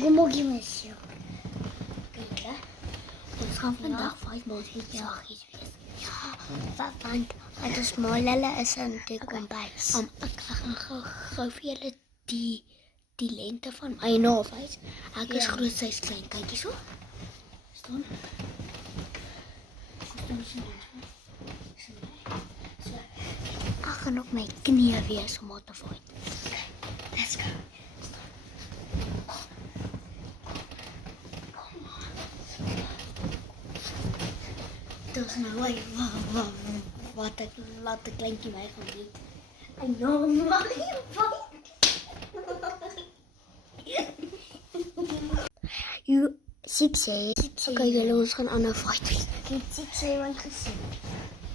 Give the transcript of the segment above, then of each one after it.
Gomoggie mesje. Kijk, ons gaan vandag 5 maandjies saggies wees. Ja, want het is smal is in die kombuis. Ek gaan gou vir julle die lengte van my navel wys. Ek is groot, sy is klein. Kyk hierso. Staan. Ek gaan op my knie wees om te fight. Let's go. Dus nou, wat ek laat die kleintjie my gaan doen. En nou mag jy fight. You siek sê. Okay, julle ons gaan aanhou fight. Jy siek sê want gesien.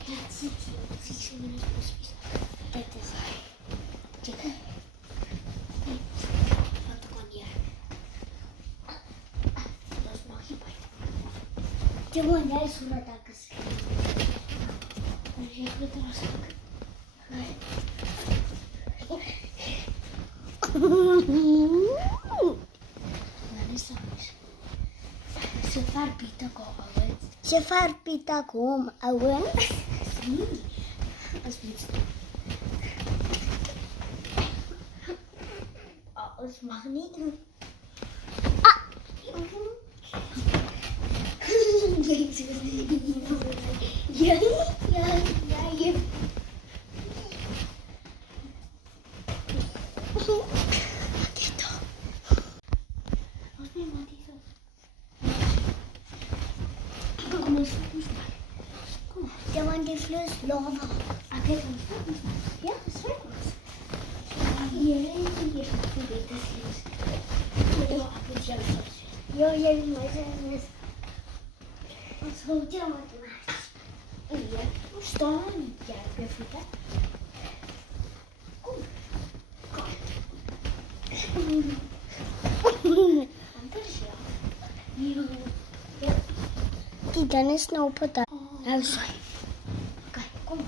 Jy siek sê want gesien. Dit is hy. Check. Wat kan jy? Dat mag jy by. Jy moet net so met ek is. Jy moet er as ek. Sefer pita kom, ouens. Nee, asseblief. Ons mag nie. Ja. Ja, want die vloes lava. Ek het ons vloes. Ja, dis reg. Hier is die beter vloes. Ja, ek het jou vloes. Ja, jy weet my sê. Ons hoort jou met my. Ja, ons staan nie. Ja, ek het dit. Kom. Anders ja. Ja. Die dan is nou op het. Nou sê. Okay, kom.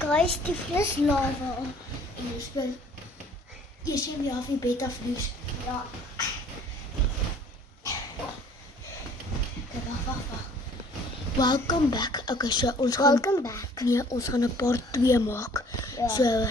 Guys, die vloes lava. En ons wil jy sê wie af die beta vloes. Ja. Welcome back. Okay, so ons gaan Welcome back. Nee, ons gaan 'n part 2 maak. Ja. So